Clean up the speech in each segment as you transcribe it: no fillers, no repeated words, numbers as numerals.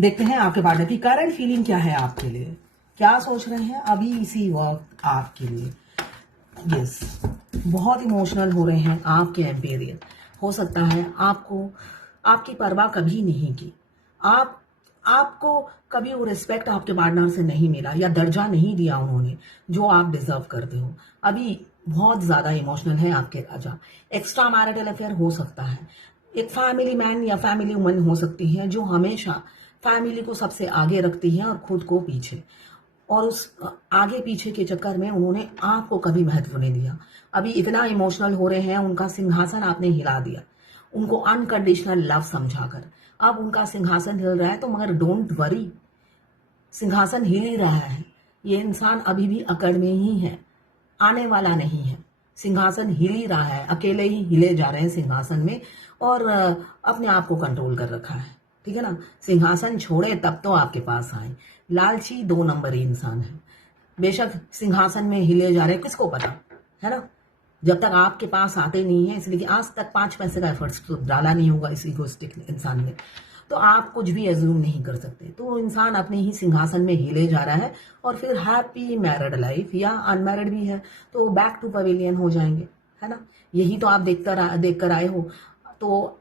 देखते हैं आपके पार्टनर की करंट फीलिंग क्या है आपके लिए, क्या सोच रहे हैं अभी इसी वक्त आपके लिए। यस, बहुत इमोशनल हो रहे हैं आपके एम्पेरियर। हो सकता है आपको आपकी परवाह कभी नहीं की, आपको कभी वो रिस्पेक्ट आपके पार्टनर से नहीं मिला या दर्जा नहीं दिया उन्होंने जो आप डिजर्व करते हो। अभी बहुत ज्यादा इमोशनल है आपके राजा। एक्स्ट्रा मैरिटल अफेयर हो सकता है, एक फैमिली मैन या फैमिली वुमन हो सकती है जो हमेशा फैमिली को सबसे आगे रखती है और खुद को पीछे, और उस आगे पीछे के चक्कर में उन्होंने आपको कभी महत्व नहीं दिया। अभी इतना इमोशनल हो रहे हैं, उनका सिंहासन आपने हिला दिया, उनको अनकंडीशनल लव समझाकर। अब उनका सिंहासन हिल रहा है तो मगर डोंट वरी, सिंहासन हिल ही रहा है। ये इंसान अभी भी अकड़ में ही है, आने वाला नहीं है। सिंहासन हिल ही रहा है, अकेले ही हिले जा रहे हैं सिंहासन में, और अपने आप को कंट्रोल कर रखा है। ठीक है ना, सिंहासन छोड़े तब तो आपके पास आए। लालची 2 नंबरी इंसान है। बेशक सिंहासन में हिले जा रहे हैं, किसको पता है ना, जब तक आपके पास आते नहीं है, इसलिए कि आज तक 5 पैसे का एफर्ट्स तो डाला नहीं होगा इस इगोइस्टिक इंसान ने, तो आप कुछ भी एज्यूम नहीं कर सकते। तो इंसान अपने ही सिंहासन में हिले जा रहा है, और फिर हैप्पी मैरिड लाइफ या अनमैरिड भी है तो बैक टू पवेलियन हो जाएंगे, है ना। यही तो आप देख कर आए हो। तो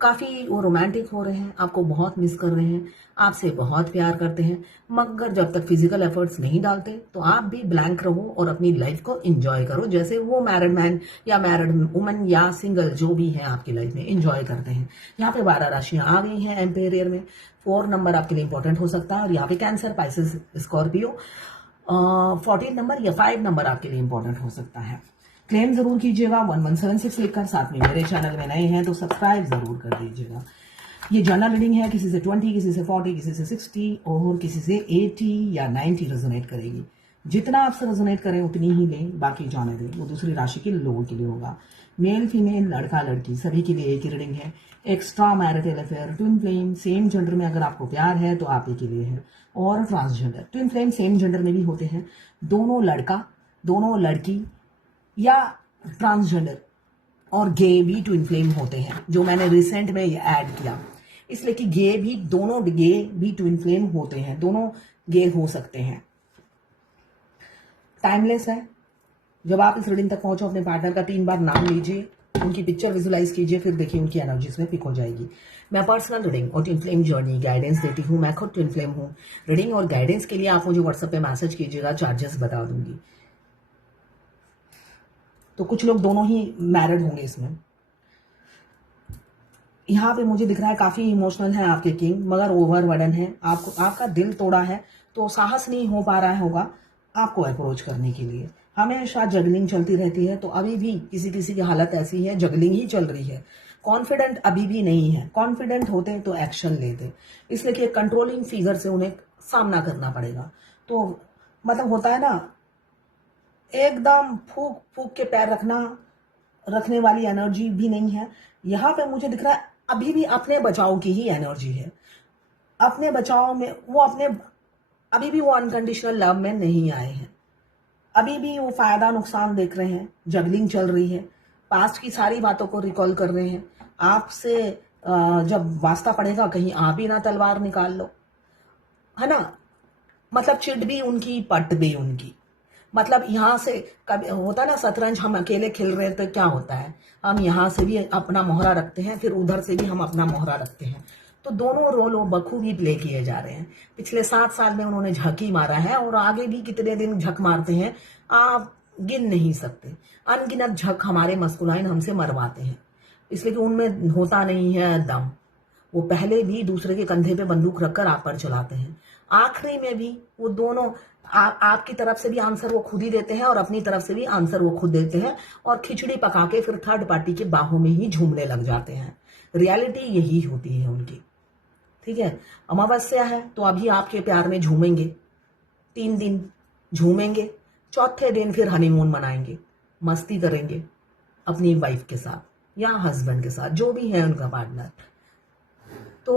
काफी वो रोमांटिक हो रहे हैं, आपको बहुत मिस कर रहे हैं, आपसे बहुत प्यार करते हैं, मगर जब तक फिजिकल एफर्ट्स नहीं डालते तो आप भी ब्लैंक रहो और अपनी लाइफ को एंजॉय करो, जैसे वो मैरिड मैन या मैरिड वुमन या सिंगल जो भी है आपकी लाइफ में एंजॉय करते हैं। यहाँ पे 12 राशियां आ गई हैं एम्पेरियर में। 4 नंबर आपके लिए इंपॉर्टेंट हो सकता है, और यहाँ पे कैंसर, पाइसेस, स्कॉर्पियो। 14 नंबर या 5 नंबर आपके लिए इंपॉर्टेंट हो सकता है। क्लेम जरूर कीजिएगा 1176 लिखकर, साथ में मेरे चैनल में नए हैं तो सब्सक्राइब जरूर कर दीजिएगा। ये जनरल रीडिंग है, किसी से 20, किसी से 40, किसी से 60 और किसी से 80 या 90 रेजोनेट करेगी। जितना आपसे रेजोनेट करें उतनी ही लें, बाकी जाने दें, वो दूसरी राशि के लोगों के लिए होगा। मेल फीमेल, लड़का लड़की सभी के लिए एक ही रीडिंग है। Extra marital affair, twin flame, same gender में अगर आपको प्यार है तो आप ही के लिए है, और transgender. Twin flame same gender में भी होते हैं, दोनों लड़का दोनों लड़की या ट्रांसजेंडर और गे भी ट्विन फ्लेम होते हैं, जो मैंने रिसेंट में ये ऐड किया, इसलिए कि दोनों गे भी ट्विन फ्लेम होते हैं, दोनों गे हो सकते हैं। टाइमलेस है। जब आप इस रीडिंग तक पहुंचो, अपने पार्टनर का 3 बार नाम लीजिए, उनकी पिक्चर विजुलाइज कीजिए, फिर देखिए उनकी एनर्जीज में पिक हो जाएगी। मैं पर्सनल रीडिंग और ट्विन फ्लेम जर्नी गाइडेंस देती हूँ, मैं खुद ट्विन फ्लेम हूँ। रीडिंग और गाइडेंस के लिए आप मुझे व्हाट्सएप पे मैसेज कीजिएगा, चार्जेस बता दूंगी। तो कुछ लोग दोनों ही मैरिड होंगे इसमें। यहाँ पे मुझे दिख रहा है काफी इमोशनल है आपके किंग, मगर ओवरबर्डन है, आपका दिल तोड़ा है तो साहस नहीं हो पा रहा होगा आपको अप्रोच करने के लिए। हमेशा जगलिंग चलती रहती है, तो अभी भी किसी किसी की हालत ऐसी है, जगलिंग ही चल रही है। कॉन्फिडेंट अभी भी नहीं है, कॉन्फिडेंट होते तो एक्शन लेते, इसलिए कि कंट्रोलिंग फिगर से उन्हें सामना करना पड़ेगा। तो मतलब होता है ना, एकदम फूक फूक के पैर रखने वाली एनर्जी भी नहीं है। यहाँ पे मुझे दिख रहा है अभी भी अपने बचाव की ही एनर्जी है, अपने बचाव में अभी भी वो अनकंडीशनल लव में नहीं आए हैं, अभी भी वो फायदा नुकसान देख रहे हैं, जगलिंग चल रही है, पास्ट की सारी बातों को रिकॉल कर रहे हैं। आपसे जब वास्ता पड़ेगा कहीं आप ही ना तलवार निकाल लो, है ना। मतलब चिट भी उनकी, पट भी उनकी। मतलब यहाँ से कभी होता ना, शतरंज हम अकेले खेल रहे हैं तो क्या होता है, हम यहाँ से भी अपना मोहरा रखते हैं, फिर उधर से भी हम अपना मोहरा रखते हैं, तो दोनों रोल वो बखूबी प्ले किए जा रहे हैं। पिछले 7 साल में उन्होंने झक ही मारा है, और आगे भी कितने दिन झक मारते हैं आप गिन नहीं सकते। अनगिनत झक हमारे मस्कुलाइन हमसे मरवाते हैं, इसलिए कि उनमें होता नहीं है दम। वो पहले भी दूसरे के कंधे पे बंदूक रखकर आप पर चलाते हैं, आखिरी में भी वो दोनों आपकी तरफ से भी आंसर वो खुद ही देते हैं, और अपनी तरफ से भी आंसर वो खुद देते हैं, और खिचड़ी पका के फिर थर्ड पार्टी के बाहों में ही झूमने लग जाते हैं। रियलिटी यही होती है उनकी। ठीक है, अमावस्या है तो अभी आपके प्यार में झूमेंगे, 3 दिन झूमेंगे, चौथे दिन फिर हनीमून मनाएंगे, मस्ती करेंगे अपनी वाइफ के साथ या हस्बैंड के साथ, जो भी है उनका पार्टनर। तो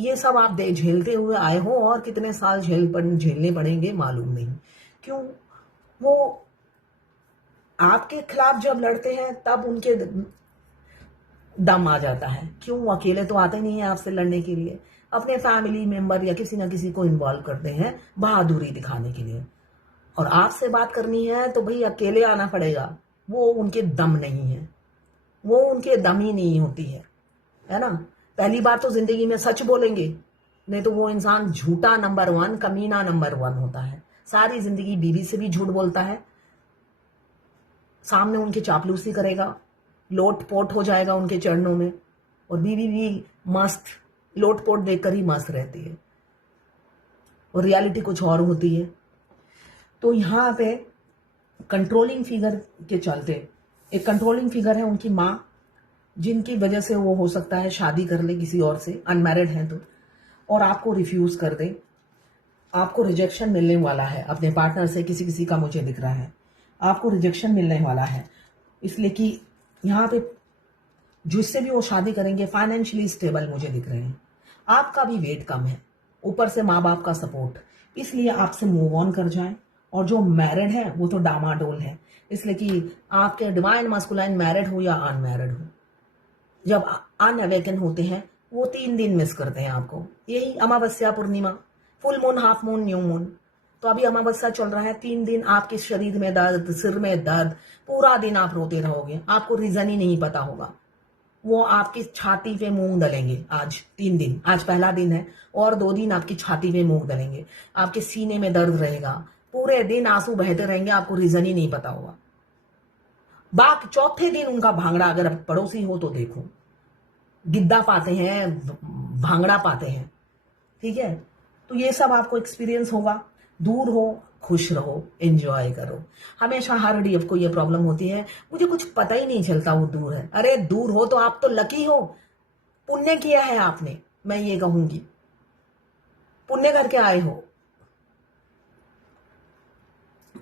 ये सब आप झेलते हुए आए हो, और कितने साल झेलने पड़ेंगे मालूम नहीं। क्यों? वो आपके खिलाफ जब लड़ते हैं तब उनके दम आ जाता है, क्यों? वो अकेले तो आते नहीं है आपसे लड़ने के लिए, अपने फैमिली मेंबर या किसी ना किसी को इन्वॉल्व करते हैं बहादुरी दिखाने के लिए। और आपसे बात करनी है तो भाई अकेले आना पड़ेगा, वो उनके दम नहीं है, वो उनके दम ही नहीं होती है ना। पहली बात तो जिंदगी में सच बोलेंगे, नहीं तो वो इंसान झूठा नंबर 1, कमीना नंबर 1 होता है। सारी जिंदगी बीवी से भी झूठ बोलता है, सामने उनके चापलूसी करेगा, लोट पोट हो जाएगा उनके चरणों में, और बीवी भी मस्त लोट पोट देखकर ही मस्त रहती है, और रियलिटी कुछ और होती है। तो यहाँ पे कंट्रोलिंग फिगर के चलते, एक कंट्रोलिंग फिगर है उनकी माँ, जिनकी वजह से वो हो सकता है शादी कर ले किसी और से, अनमैरिड है तो, और आपको रिफ्यूज कर दे। आपको रिजेक्शन मिलने वाला है अपने पार्टनर से, किसी किसी का मुझे दिख रहा है आपको रिजेक्शन मिलने वाला है, इसलिए कि यहाँ पे जिससे भी वो शादी करेंगे फाइनेंशियली स्टेबल मुझे दिख रहे हैं। आपका भी वेट कम है, ऊपर से माँ बाप का सपोर्ट, इसलिए आपसे मूव ऑन कर जाएं। और जो मैरिड है वो तो डामाडोल है, इसलिए कि आपके डिवाइन मस्कुलाइन मैरिड हो या अनमैरिड हो, जब अनअवेकन होते हैं वो 3 दिन मिस करते हैं आपको। यही अमावस्या, पूर्णिमा, full moon, half moon, new moon. तो अभी अमावस्या चल रहा है, 3 दिन आपके शरीर में दर्द, सिर में दर्द, पूरा दिन आप रोते रहोगे, आपको रीजन ही नहीं पता होगा। वो आपकी छाती पे मूंग डलेंगे आज 3 दिन, आज पहला दिन है, और 2 दिन आपकी छाती पे मूंग डलेंगे, आपके सीने में दर्द रहेगा, पूरे दिन आंसू बहते रहेंगे, आपको रीजन ही नहीं पता होगा। चौथे दिन उनका भांगड़ा, अगर पड़ोसी हो तो देखो, गिद्दा पाते हैं, भांगड़ा पाते हैं, ठीक है। तो ये सब आपको एक्सपीरियंस होगा। दूर हो, खुश रहो, एंजॉय करो। हमेशा हर डीएफ को ये प्रॉब्लम होती है, मुझे कुछ पता ही नहीं चलता वो दूर है। अरे दूर हो तो आप तो लकी हो, पुण्य किया है आपने, मैं ये कहूंगी, पुण्य करके आए हो।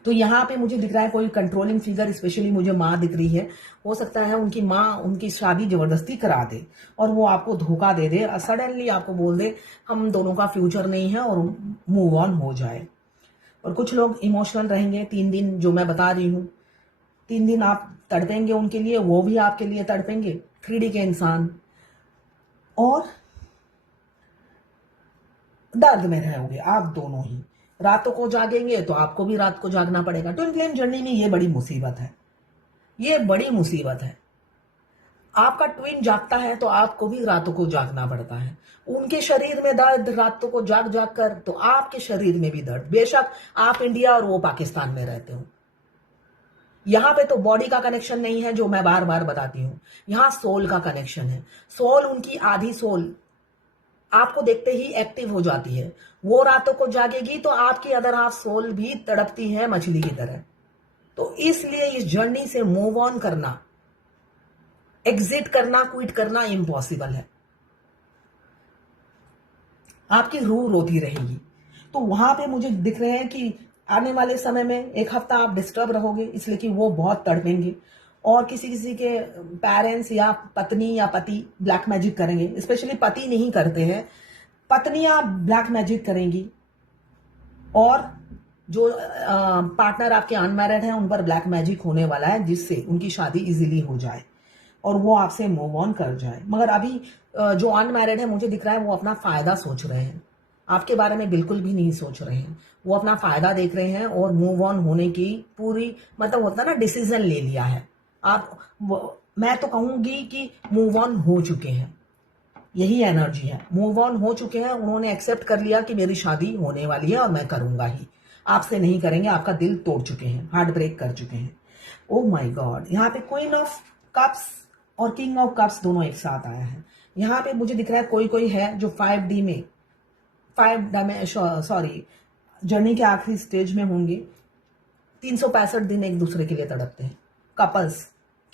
तो यहाँ पे मुझे दिख रहा है कोई कंट्रोलिंग फिगर, स्पेशली मुझे माँ दिख रही है। हो सकता है उनकी माँ उनकी शादी जबरदस्ती करा दे और वो आपको धोखा दे दे, सडनली आपको बोल दे हम दोनों का फ्यूचर नहीं है, और मूव ऑन हो जाए। और कुछ लोग इमोशनल रहेंगे 3 दिन, जो मैं बता रही हूँ, 3 दिन आप तड़पेंगे उनके लिए, वो भी आपके लिए तड़पेंगे, 3D के इंसान, और दर्द में रहोगे आप दोनों ही। रातों को जागेंगे तो आपको भी रात को जागना पड़ेगा। ट्विन फ्लेम जर्नी में ये बड़ी मुसीबत है, ये बड़ी मुसीबत है। आपका ट्विन जागता है तो आपको भी रातों को जागना पड़ता है। उनके शरीर में दर्द रातों को जाग जाग कर, तो आपके शरीर में भी दर्द। बेशक आप इंडिया और वो पाकिस्तान में रहते हो, यहां पे तो बॉडी का कनेक्शन नहीं है, जो मैं बार बार बताती हूँ, यहां सोल का कनेक्शन है। सोल, उनकी आधी सोल आपको देखते ही एक्टिव हो जाती है। वो रातों को जागेगी तो आपकी अदर हाफ सोल भी तड़पती है मछली की तरह। तो इसलिए इस जर्नी से मूव ऑन करना, एग्जिट करना, क्विट करना इम्पॉसिबल है। आपकी रूह रोती रहेगी। तो वहां पे मुझे दिख रहे हैं कि आने वाले समय में 1 हफ्ता आप डिस्टर्ब रहोगे, इसलिए कि वो बहुत तड़पेंगे। और किसी किसी के पेरेंट्स या पत्नी या पति ब्लैक मैजिक करेंगे, स्पेशली पति नहीं करते हैं, पत्नियां ब्लैक मैजिक करेंगी। और जो पार्टनर आपके अनमैरिड हैं उन पर ब्लैक मैजिक होने वाला है, जिससे उनकी शादी इजीली हो जाए और वो आपसे मूव ऑन कर जाए। मगर अभी जो अनमैरिड है मुझे दिख रहा है वो अपना फायदा सोच रहे हैं, आपके बारे में बिल्कुल भी नहीं सोच रहे हैं। वो अपना फायदा देख रहे हैं और मूव ऑन होने की पूरी, मतलब होता है ना, डिसीजन ले लिया है। मैं तो कहूंगी कि मूव ऑन हो चुके हैं, यही एनर्जी है। मूव ऑन हो चुके हैं, उन्होंने एक्सेप्ट कर लिया कि मेरी शादी होने वाली है और मैं करूंगा ही, आपसे नहीं करेंगे। आपका दिल तोड़ चुके हैं, हार्ट ब्रेक कर चुके हैं। ओह माय गॉड, यहाँ पे क्वीन ऑफ कप्स और किंग ऑफ कप्स दोनों एक साथ आया है। यहाँ पे मुझे दिख रहा है कोई है जो 5D में, जर्नी के आखिरी स्टेज में होंगे। 365 दिन एक दूसरे के लिए तड़पते हैं couples,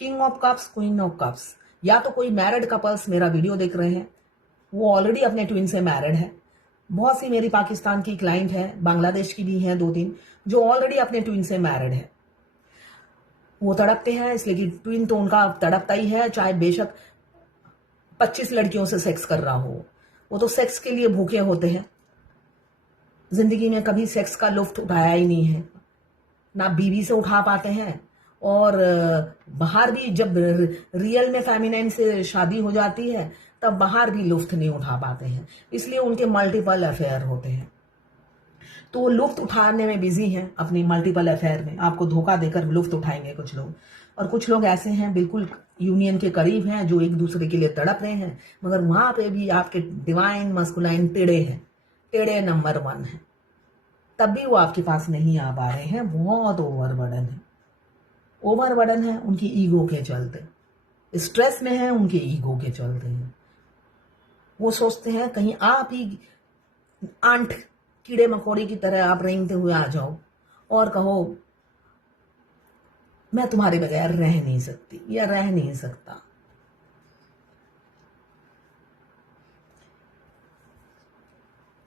king of cups, queen of cups. या तो कोई मैरिड कपल्स मेरा वीडियो देख रहे हैं, वो ऑलरेडी अपने ट्विन से मैरिड है। बहुत सी मेरी पाकिस्तान की क्लाइंट है, बांग्लादेश की भी हैं 2-3, जो ऑलरेडी अपने ट्विन से मैरिड है। वो तड़पते हैं इसलिए कि ट्विन तो उनका तड़पता ही है, चाहे बेशक 25 लड़कियों से सेक्स कर रहा हो, वो तो सेक्स के लिए भूखे होते हैं। जिंदगी में कभी सेक्स का लुफ्त उठाया ही नहीं है, ना बीवी से उठा पाते हैं। और बाहर भी जब रियल में फेमिनाइन से शादी हो जाती है तब बाहर भी लुत्फ नहीं उठा पाते हैं, इसलिए उनके मल्टीपल अफेयर होते हैं। तो वो लुत्फ उठाने में बिजी हैं अपनी मल्टीपल अफेयर में। आपको धोखा देकर लुत्फ उठाएंगे कुछ लोग, और कुछ लोग ऐसे हैं बिल्कुल यूनियन के करीब हैं, जो एक दूसरे के लिए तड़प रहे हैं, मगर वहां पे भी आपके डिवाइन मस्कुलाइन टेढ़े हैं, टेढ़े नंबर 1 है, तब भी वो आपके पास नहीं आ पा रहे हैं। बहुत ओवरबर्डन है, ओवरबर्डन है उनकी ईगो के चलते, स्ट्रेस में है उनके ईगो के चलते हैं। वो सोचते हैं कहीं आप ही आंट कीड़े मकोड़े की तरह आप रेंगते हुए आ जाओ और कहो मैं तुम्हारे बगैर रह नहीं सकती या रह नहीं सकता।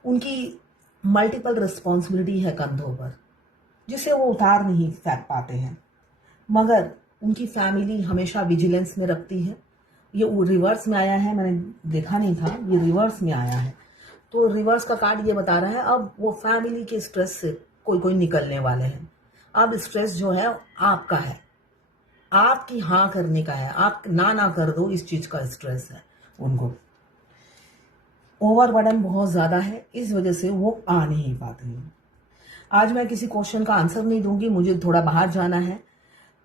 उनकी मल्टीपल रिस्पॉन्सिबिलिटी है कंधों पर, जिसे वो उतार नहीं फेंक पाते हैं, मगर उनकी फैमिली हमेशा विजिलेंस में रखती है। ये रिवर्स में आया है, मैंने देखा नहीं था, ये रिवर्स में आया है। तो रिवर्स का कार्ड ये बता रहा है अब वो फैमिली के स्ट्रेस से कोई निकलने वाले हैं। अब स्ट्रेस जो है आपका है, आपकी हाँ करने का है, आप ना कर दो, इस चीज का स्ट्रेस है उनको। ओवरबर्डन बहुत ज्यादा है, इस वजह से वो आ नहीं पाते हैं। आज मैं किसी क्वेश्चन का आंसर नहीं दूंगी, मुझे थोड़ा बाहर जाना है,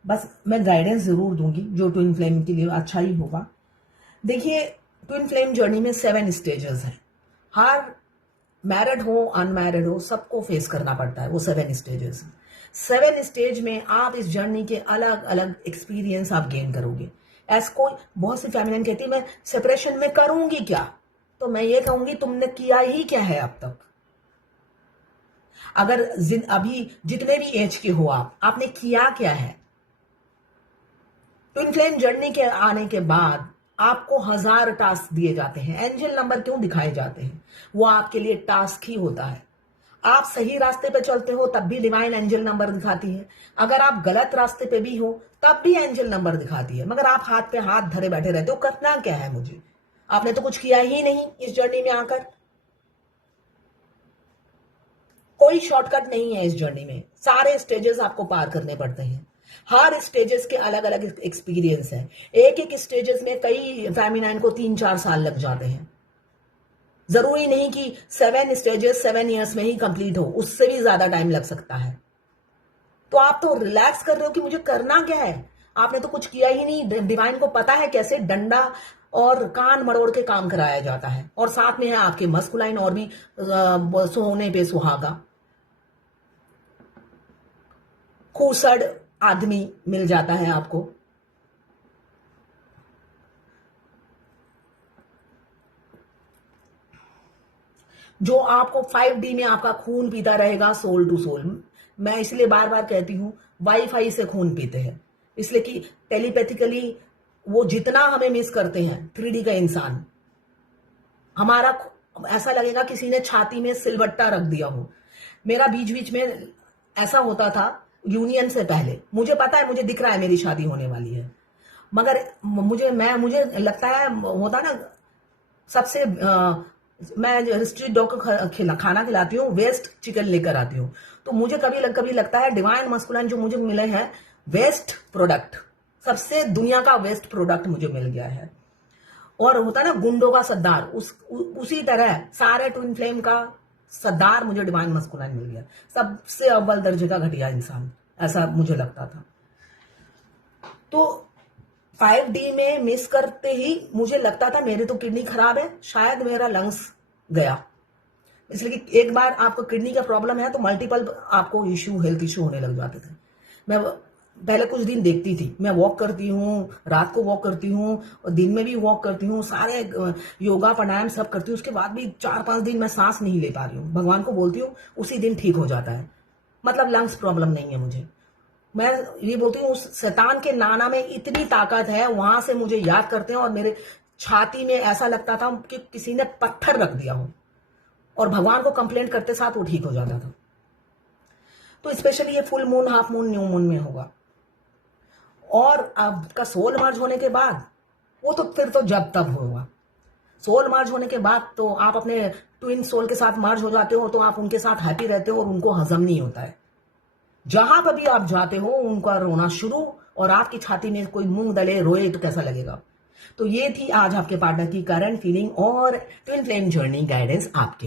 बस मैं गाइडेंस जरूर दूंगी जो ट्विन फ्लेम के लिए अच्छा ही होगा। देखिए, ट्विन फ्लेम जर्नी में 7 स्टेजेस हैं। हर मैरिड हो अनमैरिड हो सबको फेस करना पड़ता है वो 7 स्टेजेस। 7 स्टेज में आप इस जर्नी के अलग अलग एक्सपीरियंस आप गेन करोगे। ऐसा कोई, बहुत सी फैमिली कहती है मैं सेपरेशन में करूंगी क्या, तो मैं ये कहूंगी तुमने किया ही क्या है अब तक। अगर अभी जितने भी एज के हो आपने किया क्या है। ट्विन फ्लेम जर्नी के आने के बाद आपको 1000 टास्क दिए जाते हैं। एंजल नंबर क्यों दिखाए जाते हैं, वो आपके लिए टास्क ही होता है। आप सही रास्ते पे चलते हो तब भी डिवाइन एंजल नंबर दिखाती है, अगर आप गलत रास्ते पे भी हो तब भी एंजल नंबर दिखाती है, मगर आप हाथ पे हाथ धरे बैठे रहते हो, करना क्या है मुझे, आपने तो कुछ किया ही नहीं इस जर्नी में आकर। कोई शॉर्टकट नहीं है इस जर्नी में, सारे स्टेजेस आपको पार करने पड़ते हैं। हर स्टेजेस के अलग अलग एक्सपीरियंस है। एक एक स्टेजेस में कई फेमिनाइन को 3-4 साल लग जाते हैं। जरूरी नहीं कि 7 स्टेजेस 7 ईयर्स में ही कंप्लीट हो, उससे भी ज्यादा टाइम लग सकता है। तो आप तो रिलैक्स कर रहे हो कि मुझे करना क्या है, आपने तो कुछ किया ही नहीं। डिवाइन को पता है कैसे डंडा और कान मरोड़ के काम कराया जाता है, और साथ में है आपके मस्कुलाइन और भी सोने पे सुहागा। खूसड़ आदमी मिल जाता है आपको, जो आपको 5D में आपका खून पीता रहेगा, सोल टू सोल। मैं इसलिए बार बार कहती हूं वाईफाई से खून पीते हैं, इसलिए कि टेलीपैथिकली वो जितना हमें मिस करते हैं 3D का इंसान, हमारा ऐसा लगेगा किसी ने छाती में सिलवट्टा रख दिया हो। मेरा बीच बीच में ऐसा होता था यूनियन से पहले, मुझे पता है, मुझे दिख रहा है मेरी शादी होने वाली है, मगर मुझे लगता है होता ना सबसे मैं स्ट्रीट डॉग को खाना खिलाती हूँ, वेस्ट चिकन लेकर आती हूँ, तो मुझे कभी लगता है डिवाइन मस्कुलाइन जो मुझे मिले हैं वेस्ट प्रोडक्ट, सबसे दुनिया का वेस्ट प्रोडक्ट मुझे मिल गया है। और होता ना गुंडों का सरदार, उसी तरह सारे ट्विन फ्लेम का सरदार मुझे डिवाइन मस्कुलाइन मिल गया, सबसे अव्वल दर्जे का घटिया इंसान, ऐसा मुझे लगता था। तो 5D में मिस करते ही मुझे लगता था मेरी तो किडनी खराब है, शायद मेरा लंग्स गया, इसलिए कि एक बार आपको किडनी का प्रॉब्लम है तो मल्टीपल आपको हेल्थ इश्यू होने लग जाते थे। मैं पहले कुछ दिन देखती थी, मैं वॉक करती हूँ, रात को वॉक करती हूँ और दिन में भी वॉक करती हूँ, सारे योगा प्राणायाम सब करती हूँ, उसके बाद भी 4-5 दिन मैं सांस नहीं ले पा रही हूँ। भगवान को बोलती हूँ, उसी दिन ठीक हो जाता है, मतलब लंग्स प्रॉब्लम नहीं है मुझे। मैं ये बोलती हूँ उस शैतान के नाना में इतनी ताकत है, वहां से मुझे याद करते हैं और मेरे छाती में ऐसा लगता था कि किसी ने पत्थर रख दिया हो, और भगवान को कंप्लेंट करते साथ वो ठीक हो जाता था। तो स्पेशली ये full moon, half moon, new moon में होगा। और आपका सोल मर्ज होने के बाद वो तो फिर तो जब तब होगा। सोल मर्ज होने के बाद तो आप अपने ट्विन सोल के साथ मर्ज हो जाते हो, तो आप उनके साथ हैप्पी रहते हो और उनको हजम नहीं होता है। जहां पर भी आप जाते हो उनका रोना शुरू, और आपकी छाती में कोई मूंग दले रोए तो कैसा लगेगा। तो ये थी आज आपके पार्टनर की करंट फीलिंग और ट्विन फ्लेम जर्नी गाइडेंस आपके लिए।